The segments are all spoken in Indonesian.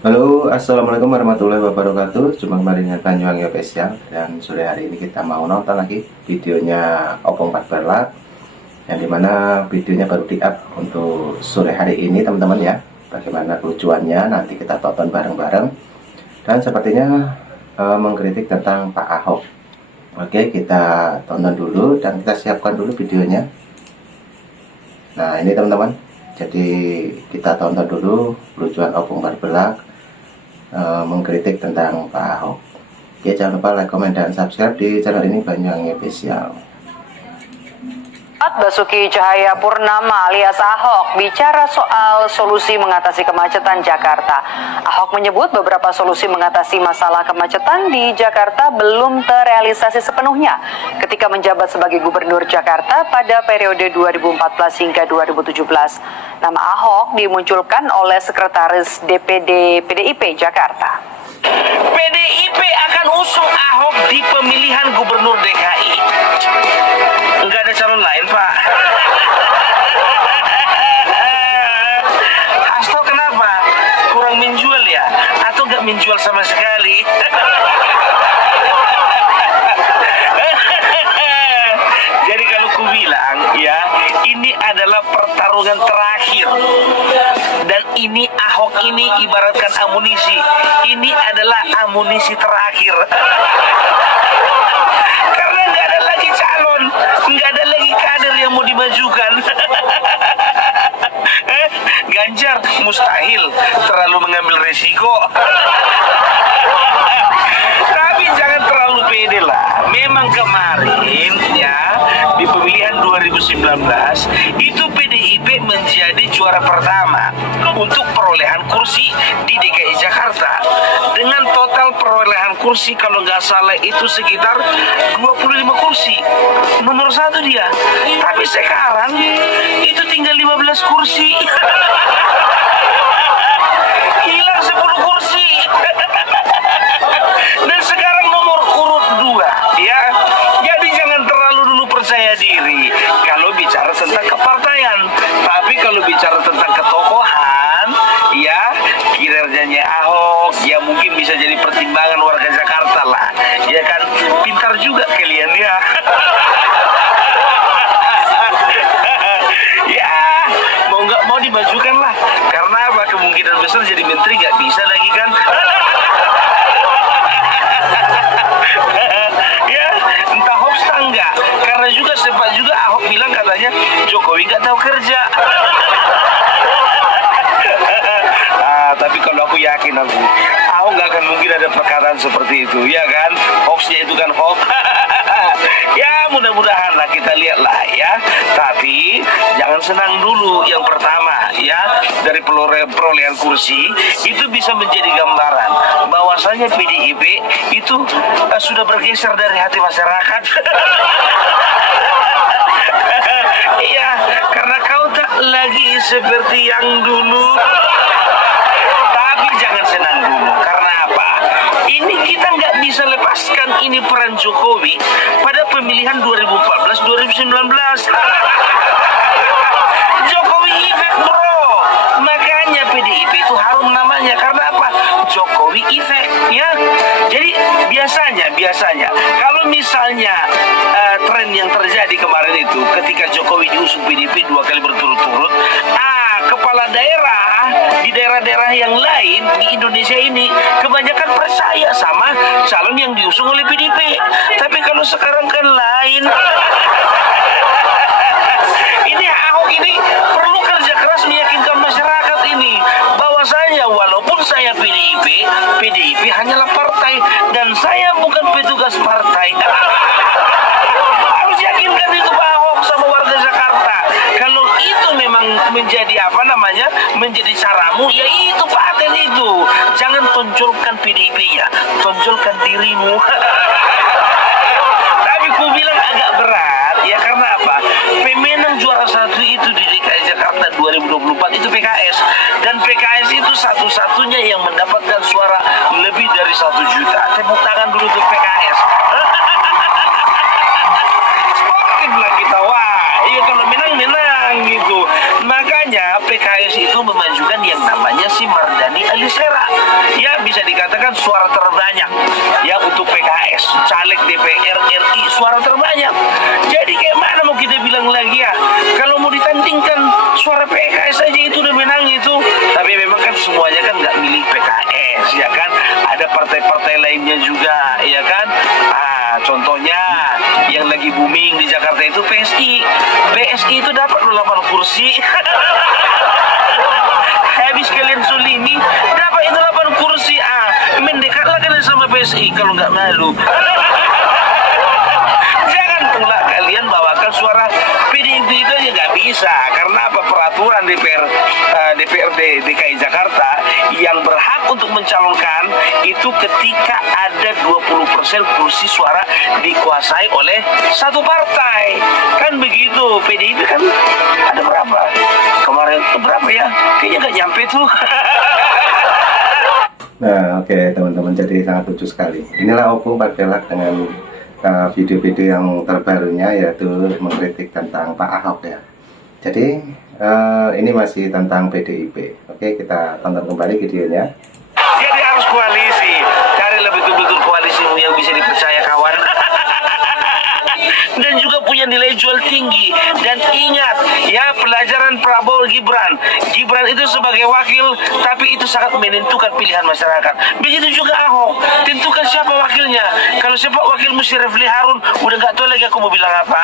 Halo, assalamualaikum warahmatullahi wabarakatuh. Jumpa kembali dengan Banyuwangi Official. Dan sore hari ini kita mau nonton lagi videonya Opung Patberlak, yang dimana videonya baru di-up untuk sore hari ini, teman-teman ya. Bagaimana kelucuannya nanti kita tonton bareng-bareng. Dan sepertinya mengkritik tentang Pak Ahok. Oke, kita tonton dulu dan kita siapkan dulu videonya. Nah, ini teman-teman. Jadi kita tonton dulu kelucuan Opung Patberlak mengkritik tentang Pak Ahok. Oke, jangan lupa like, komen, dan subscribe di channel ini Banyuwangi Official. Basuki Cahayapurnama alias Ahok bicara soal solusi mengatasi kemacetan Jakarta. Ahok menyebut beberapa solusi mengatasi masalah kemacetan di Jakarta belum terrealisasi sepenuhnya ketika menjabat sebagai Gubernur Jakarta pada periode 2014 hingga 2017. Nama Ahok dimunculkan oleh Sekretaris DPD PDIP Jakarta. PDIP akan usung Ahok di pemilihan Gubernur DKI. Enggak ada calon lain, Pak. Hasto kenapa? Kurang menjual ya? Atau nggak menjual sama sekali? Jadi kalau ku bilang ya, ini adalah pertarungan terakhir. Dan ini Ahok ini ibaratkan amunisi. Ini adalah amunisi terakhir. Karena nggak ada lagi calon, nggak ada lagi kader yang mau dimajukan. Ganjar mustahil terlalu mengambil resiko. Tapi jangan terlalu pede lah. Memang kemarin ya di pemilihan 2019 itu PDIP menjadi juara pertama untuk perolehan kursi di DKI Jakarta dengan total perolehan kursi kalau nggak salah itu sekitar 25 kursi, nomor 1 dia. Tapi sekarang itu tinggal 15 kursi. Hilang 10 kursi. Dan sekarang nomor urut 2 ya. Jadi jangan terlalu dulu percaya diri kalau bicara tentang kepartaian. Tapi kalau bicara tentang ketokohan ya, kinerjanya Ahok ya mungkin bisa jadi pertimbangan warga Jakarta lah. Ya kan, pintar juga kalian ya. Ya, mau nggak mau dimajukan lah. Karena apa? Kemungkinan besar jadi menteri nggak bisa lagi kan. Ya, entah hoax enggak. Karena juga sempat juga Ahok bilang katanya Jokowi nggak tahu kerja. Tapi kalau aku yakin Ahok nggak akan mungkin ada perkataan seperti itu, ya kan? Hoaxnya itu kan hoax. Ya mudah-mudahan lah, kita lihatlah ya. Tapi jangan senang dulu. Yang pertama ya, dari perolehan kursi itu bisa menjadi gambaran bahwasanya PDIP itu sudah bergeser dari hati masyarakat. Iya, karena kau tak lagi seperti yang dulu. Tapi jangan senang dulu. Karena apa? Ini kita nggak bisa lepaskan ini peran Jokowi pada pemilihan 2014-2019. Jokowi efek bro. Makanya PDIP itu harum namanya. Karena apa? Jokowi efek ya. Jadi biasanya kalau misalnya tren yang terjadi kemarin itu ketika Jokowi diusung PDIP 2 kali berturut-turut, kepala daerah di daerah-daerah yang lain di Indonesia ini kebanyakan percaya sama calon yang diusung oleh PDIP. Tapi kalau sekarang kan lain. Ini Ahok ini perlu kerja keras meyakinkan masyarakat ini bahwasanya walaupun saya PDIP hanyalah partai dan saya bukan petugas partai. Harus yakinkan itu Pak Ahok sama warga Jakarta. Kalau itu memang menjadi menjadi caramu, ya itu paten itu. Jangan tonjolkan PDIP-nya, tonjolkan dirimu. Tapi ku bilang agak berat ya, karena apa? Pemenang juara 1 itu di DKI Jakarta 2024 itu PKS, dan PKS itu satu-satunya yang mendapatkan suara lebih dari 1 juta. Tepuk tangan dulu untuk PKS. Sportif lah kita, wah iya kalau menang gitu. Makanya akhirnya PKS itu memajukan yang namanya si Mardani Alisera. Ya, bisa dikatakan suara terbanyak ya untuk PKS, caleg DPR RI suara terbanyak. Jadi kayak mana mau kita bilang lagi ya, kalau mau ditandingkan suara PKS saja itu udah menang itu. Tapi memang kan semuanya kan nggak milih PKS ya kan, ada partai-partai lainnya juga ya kan. Contohnya yang lagi booming di Jakarta itu PSI. PSI itu dapat 8 kursi. Habis kalian zulimi, dapat itu 8 kursi. Mendekatlah kalian sama PSI kalau nggak malu. Jangan pula kalian bawakan suara PDIP itu aja nggak bisa. Karena apa? Peraturan DPRD DKI Jakarta yang berhak untuk mencalonkan itu ketika ada 20% kursi suara dikuasai oleh satu partai. Kan begitu. PDIP kan ada berapa? Kemarin itu berapa ya? Kayaknya nggak nyampe tuh. Nah, oke teman-teman, jadi sangat lucu sekali. Inilah Opung Parpelak dengan video-video yang terbarunya, yaitu mengkritik tentang Pak Ahok ya. Jadi ini masih tentang PDIP. Oke, kita tonton kembali videonya. Jadi harus koalisi. Carilah betul-betul koalisimu yang bisa dipercaya, kawan. Dan juga punya nilai jual tinggi. Dan ingat ya, pelajaran Prabowo Gibran. Gibran itu sebagai wakil, tapi itu sangat menentukan pilihan masyarakat. Begitu juga Ahok, tentukan siapa wakilnya. Kalau siapa wakilmu si Refli Harun, udah nggak tahu lagi aku mau bilang apa.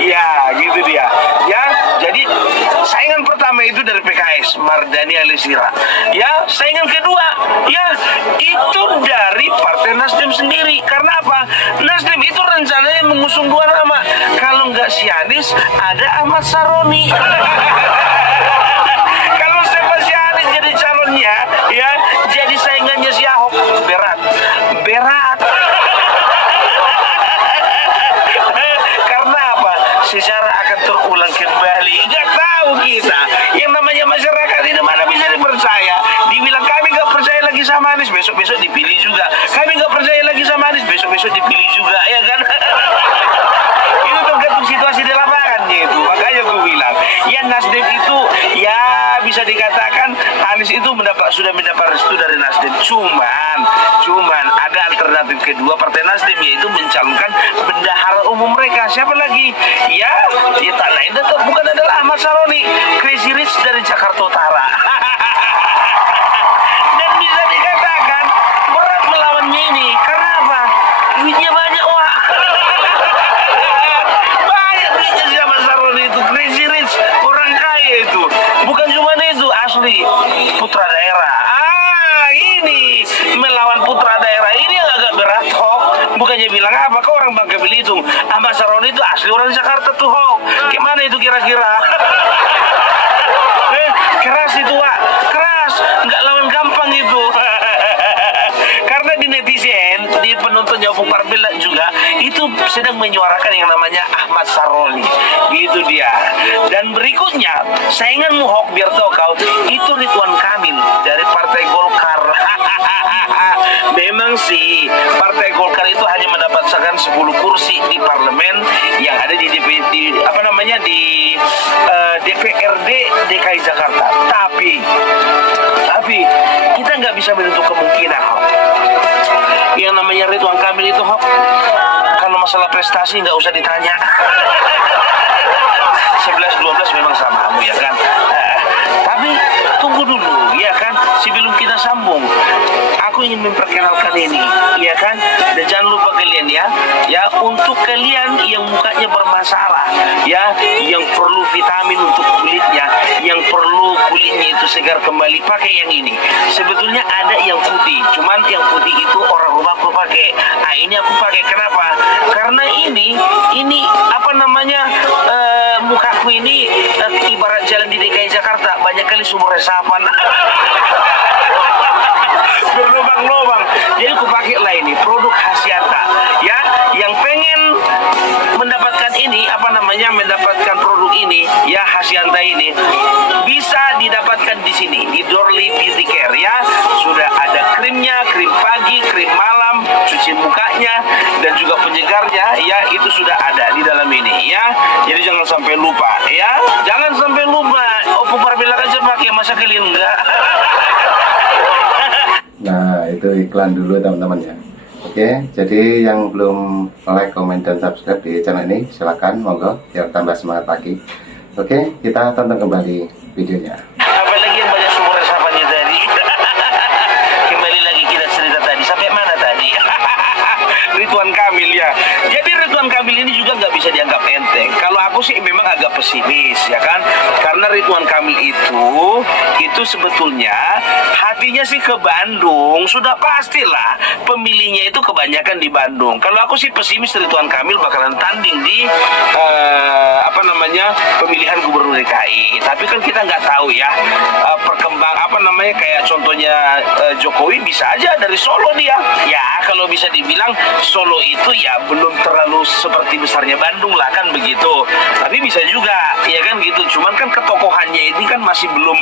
Ya, gitu dia. Ya, jadi saingan pertama itu dari PKS, Mardani Alisera. Ya, saingan kedua, ya itu dari Partai Nasdem sendiri. Karena apa? Nasdem itu rencananya mengusung 2 nama. Kalau nggak si Anies, ada Ahmad Saroni. Kalau siapa si Anies jadi calonnya, ya jadi saingannya si Ahok, berat. Sejarah akan terulang kembali. Nggak tahu kita. Yang namanya masyarakat ini mana bisa dipercaya. Dibilang kami nggak percaya lagi sama Anies, besok-besok dipilih juga. Kami nggak percaya lagi sama Anies, besok-besok dipilih juga, ya kan? Itu tergantung situasi di lapangan gitu. Makanya gue bilang, ya Nasdem itu ya bisa dikatakan Anies itu sudah mendapat restu dari Nasdem. Cuman ada alternatif kedua Partai Nasdem, yaitu mencalonkan bendahara umum mereka. Siapa lagi? Ya tak lain bukan adalah Ahmad Saroni, Crazy Rich dari Jakarta Utara. Dan bisa dikatakan berat melawannya ini. Karena apa? Duitnya banyak, wah. Banyak duitnya si Ahmad Saroni itu, Crazy Rich, orang kaya itu. Bukan cuma itu, asli putra daerah. Ini melawan putra daerah ini yang agak berat, Hok. Bukannya bilang apa, kau orang Bangka Belitung. Ahmad Saroni itu asli orang Jakarta tuh, Hok. Gimana itu kira-kira? Keras itu, Wak. Keras. Nggak lawan gampang itu. Karena di netizen, di penontonnya Opung Parpelak juga, itu sedang menyuarakan yang namanya Ahmad Saroni. Itu dia. Dan berikutnya, sainganmu, Hok, biar tahu kau, itu Ridwan Kamil dari Partai Golkar. Memang sih Partai Golkar itu hanya mendapatkan 10 kursi di parlemen yang ada di DPRD DKI Jakarta. Tapi kita nggak bisa menutup kemungkinan, Hok. Yang namanya Ridwan Kamil itu, Hok, kalau masalah prestasi nggak usah ditanya. 11-12 memang sama kamu, ya kan? Tapi tunggu dulu, ya kan? Sebelum kita sambung, aku ingin memperkenalkan ini, ya kan? Dan jangan lupa kalian ya untuk kalian yang mukanya bermasalah, ya, yang perlu vitamin untuk kulitnya, yang perlu kulitnya itu segar kembali, pakai yang ini. Sebetulnya ada yang putih, cuman yang putih itu orang rumahku pakai. Ini aku pakai, kenapa? Karena ini apa namanya? Mukaku ini ibarat jalan di DKI Jakarta, banyak kali sumur resapan. Berlubang-lubang. Jadi aku pakai lah ini produk Hasyata, ya, yang pengen mendapatkan ini mendapatkan produk ini ya, Hasyanta ini bisa didapatkan di sini di Dorli Beauty Care ya. Sudah ada krimnya, krim pagi, krim malam, cuci mukanya dan juga penyegarnya ya, itu sudah ada di dalam ini ya. Jadi jangan sampai lupa ya. Jangan sampai lupa. Opung Parbilak aja pakai, masa kalian enggak? Nah, itu iklan dulu teman-teman ya. Oke, jadi yang belum like, comment, dan subscribe di channel ini, silakan monggo biar tambah semangat lagi. Oke, kita tonton kembali videonya. Apalagi yang banyak sumber resapannya tadi. Kembali lagi kita cerita tadi, sampai mana tadi? Ridwan Kamil ya. Jadi Ridwan Kamil ini juga nggak bisa dianggap enteng. Kalau aku sih memang agak pesimis ya kan, karena Ridwan Kamil itu sebetulnya hatinya sih ke Bandung, sudah pastilah pemilihnya itu kebanyakan di Bandung. Kalau aku sih pesimis Ridwan Kamil bakalan tanding di pemilihan gubernur DKI. Tapi kan kita nggak tahu ya perkembang kayak contohnya Jokowi bisa aja dari Solo dia. Ya kalau bisa dibilang Solo itu ya belum terlalu seperti besarnya Bandung lah kan begitu. Tapi bisa juga ya kan gitu. Cuman kan ketokohannya ini kan masih belum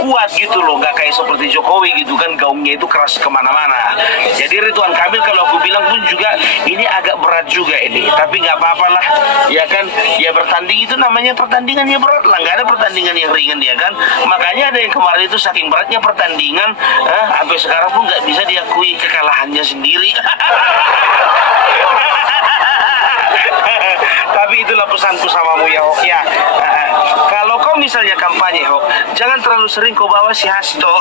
kuat gitu loh, nggak kayak seperti Jokowi gitu kan, gaungnya itu keras kemana-mana. Jadi Ridwan Kamil kalau aku bilang pun juga ini agak berat juga ini, tapi nggak apa-apa lah ya kan. Ya bertanding itu namanya pertandingan ya berat lah, nggak ada pertandingan yang ringan ya kan. Makanya ada yang kemarin itu saking beratnya pertandingan sampai sekarang pun nggak bisa diakui kekalahannya sendiri. Tapi itulah pesanku samamu ya Hok ya. Kalau kau misalnya kampanye Hok, jangan terlalu sering kau bawa si Hasto.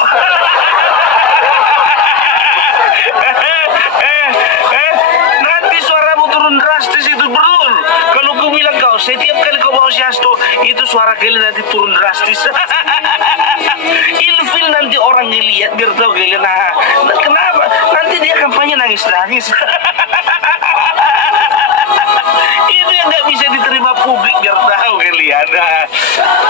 Nanti suaramu turun drastis itu betul. Kalau kau bilang kau setiap kali kau bawa si Hasto, itu suara kalian nanti turun drastis. Ilfil nanti orang ngeliat biar tahu kalian kenapa. Nanti dia kampanye nangis-nangis. Itu yang nggak bisa diterima publik biar tahu kalian.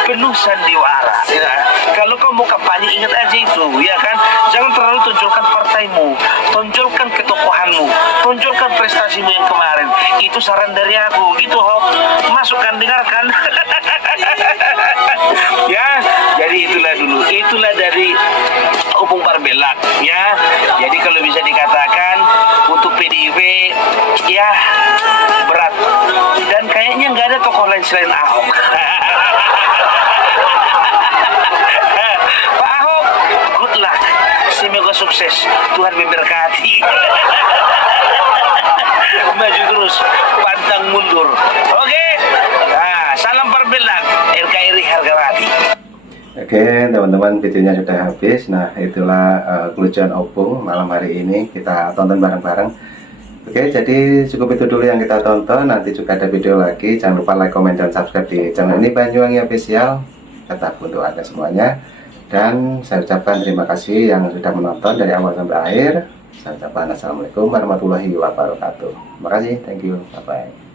Penuh sandiwara ya. Kalau kau mau kampanye ingat aja itu ya kan, jangan terlalu tonjolkan partaimu, tonjolkan ketokohanmu, tonjolkan prestasimu yang kemarin. Itu saran dari aku gitu Hok, masukkan, dengarkan. Ya, jadi itulah dari Opung Parbilak ya. Jadi kalau bisa dikatakan untuk PDIP ya berat, dan kayaknya nggak ada tokoh lain selain Ahok. Pak Ahok, good luck, semoga sukses, Tuhan memberkati. Maju terus, pantang mundur. Oke, nah, salam Parbilak, RKRI harga mati. Oke teman-teman, videonya sudah habis. Nah itulah kelucuan Opung malam hari ini, kita tonton bareng-bareng. Oke, jadi cukup itu dulu yang kita tonton. Nanti juga ada video lagi. Jangan lupa like, comment, dan subscribe di channel ini, Banyuwangi Official. Tetap untuk Anda semuanya. Dan saya ucapkan terima kasih yang sudah menonton dari awal sampai akhir. Saya ucapkan assalamualaikum warahmatullahi wabarakatuh. Terima kasih, thank you, bye bye.